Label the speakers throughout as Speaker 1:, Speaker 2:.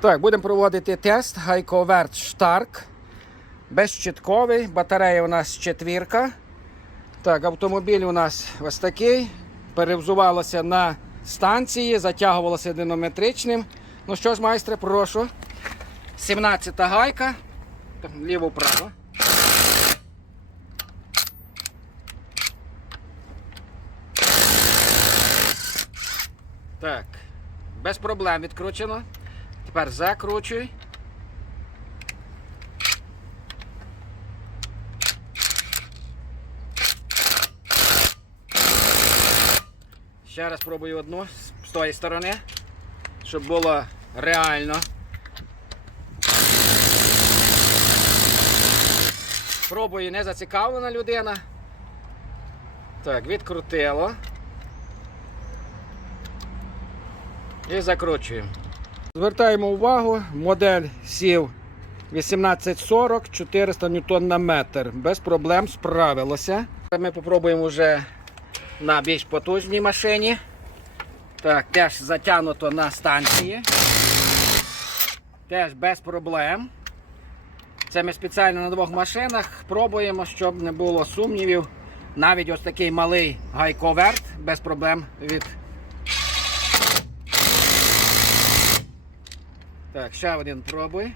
Speaker 1: Так, будемо проводити тест Гайковерт Штарк. Безщитковий. Батарея у нас четвірка. Так, автомобіль у нас ось такий. Перевзувалося на станції, затягувалося динометричним. Ну що ж, майстре, прошу. 17-та гайка. Ліво-право. Так, без проблем відкручено. Тепер закручуй. Ще раз пробую одну з- тої сторони, щоб було реально. Пробую не зацікавлена людина. Так, відкрутило. І закручуємо. Звертаємо увагу, модель сів 1840 400 ньютон на метр. Без проблем справилося. Ми попробуємо вже на більш потужній машині. Так, теж затягнуто на станції. Теж без проблем. Це ми спеціально на двох машинах пробуємо, щоб не було сумнівів. Навіть ось такий малий гайковерт без проблем від. Так, ще один пробуй.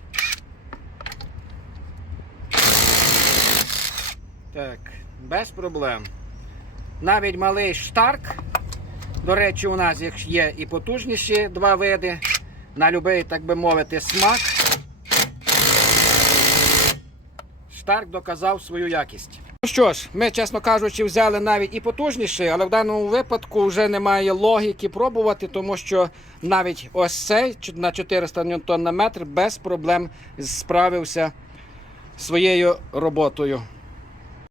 Speaker 1: Так, без проблем. Навіть малий штарк. До речі, у нас їх є і потужніші два види. На будь-який, так би мовити, смак. Штарк доказав свою якість. Що ж, ми, чесно кажучи, взяли навіть і потужніший, але в даному випадку вже немає логіки пробувати, тому що навіть ось цей на 400 ньютон на метр без проблем справився своєю роботою.